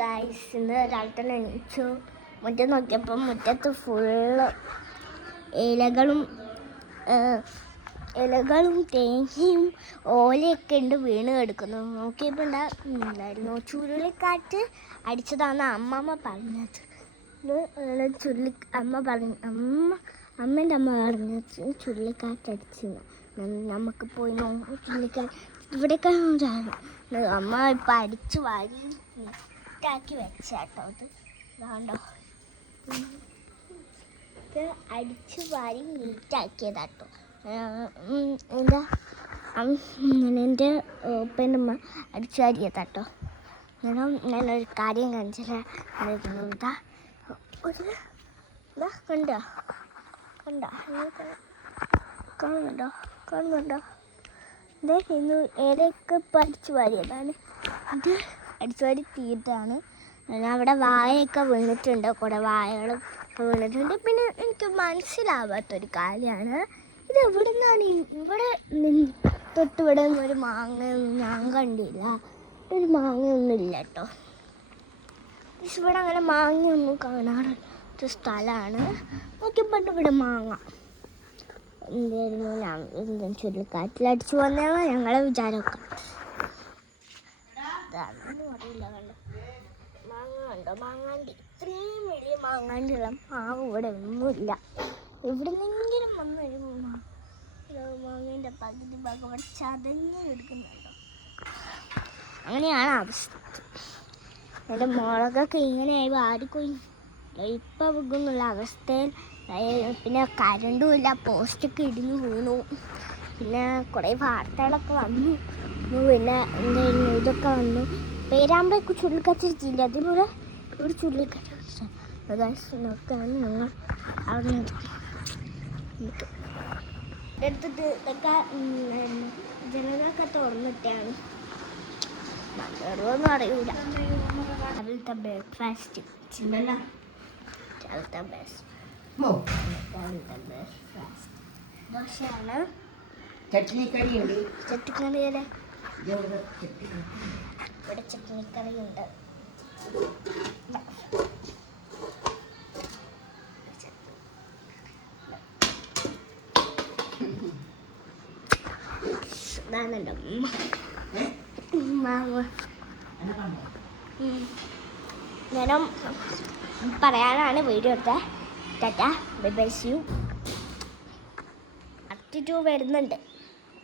Guys, ഇന്ന് രാവിലെ എണീച്ചു. മുറ്റം നോക്കിയപ്പോൾ മുറ്റത്ത് ഫുള്ള് ഇലകളും തേങ്ങയും ഓലയൊക്കെ ഉണ്ട് വീണ് കിടക്കുന്നു. നോക്കിയപ്പോൾ ഉണ്ടായിരുന്നു ചുഴലിക്കാറ്റ് അടിച്ചതാണ് അമ്മമ്മ പറഞ്ഞത്. അമ്മേൻ്റെ അമ്മ പറഞ്ഞത് ചുഴലിക്കാറ്റ് അടിച്ചു. നമുക്ക് പോയി നോക്കാം ചുഴലിക്കാറ്റ് ഇവിടെയൊക്കെ അമ്മ ഇപ്പം അടിച്ചു വാരി നീറ്റാക്കി വെച്ചാട്ടോ. ഇതാണ്ടോ, ഇത് അടിച്ചു വാരി നീറ്റാക്കിയതാട്ടോ. എന്താ എൻ്റെ ഉപ്പേൻ്റെ അമ്മ അടിച്ചു വാരിയതാട്ടോ. ഞാനൊരു കാര്യം കാണിച്ചില്ല. ഇതാ കണ്ടോ കാണുന്നുണ്ടോ ഇന്ന് ഏതൊക്കെ ഇപ്പം അടിച്ചു വാരിയതാണ്. ഇത് അടിച്ചു വാരി തീർത്താണ്. അവിടെ വാഴയൊക്കെ വീണിട്ടുണ്ട്, കുറേ വാഴകളും വീണിട്ടുണ്ട്. പിന്നെ എനിക്ക് മനസ്സിലാവാത്തൊരു കാര്യമാണ്, ഇത് എവിടെ നിന്നാണ് ഇവിടെ തൊട്ടിവിടെ ഒരു മാങ്ങയൊന്നും ഞാൻ കണ്ടില്ല. ഒരു മാങ്ങയൊന്നും ഇല്ല കേട്ടോ. ഇവിടെ അങ്ങനെ മാങ്ങയൊന്നും കാണാറുള്ള സ്ഥലമാണ്. നോക്കിയപ്പോൾ ഇവിടെ മാങ്ങ എന്തായിരുന്നു, ഞാൻ ചുഴലിക്കാറ്റിലടിച്ചു വന്നതാണ് ഞങ്ങളെ വിചാരമൊക്കെ. അതൊന്നും അറിയില്ല. കണ്ടോ മാങ്ങാണ്ടി ഇത്രയും വലിയ മാങ്ങാണ്ടിയുള്ള മാവ് ഇവിടെ ഒന്നുമില്ല. ഇവിടെ നിന്നെങ്കിലും വന്നൊരു മാങ്ങേൻ്റെ പകുതി ഭാഗം അവിടെ ചതഞ്ഞ് കിടക്കുന്നുണ്ടോ. അങ്ങനെയാണ് അവസ്ഥ. എൻ്റെ മുളകൊക്കെ ഇങ്ങനെയായി വാരിക്കൊയി ഇപ്പം വിൽക്കുന്നുള്ള അവസ്ഥയിൽ. പിന്നെ കരണ്ടും ഇല്ല, പോസ്റ്റൊക്കെ ഇടിഞ്ഞു വീണു. പിന്നെ കുറേ വാർത്തകളൊക്കെ വന്നു. പിന്നെ എന്തായിരുന്നു ഇതൊക്കെ വന്നു. പേരാമ്പ്രയ്ക്ക് ചുഴലിക്കാറ്റില്ല, അതേപോലെ ഒരു ചുഴലിക്കാറ്റ് നോക്കാണ് ഞങ്ങൾ അറിഞ്ഞത്. എടുത്തിട്ട് ഇതൊക്കെ ജനലൊക്കെ തുറന്നിട്ടാണ്. മലയാളമൊന്നും അറിയില്ല. രാവിലത്തെ ബ്രേക്ക്ഫാസ്റ്റ് ദോശയാണ്. ചട്നിക്കറിയുണ്ട്. ചട്ടിക്കറിയുടെ ഇവിടെ ചട്നിക്കറിയുണ്ട്. ഇതാണല്ലോ മാവ്. ഞാനും പറയാനാണ് വീഡിയോ എടുത്തത്. Tata, bye bye, see you. Part 2 വരുന്നുണ്ട്.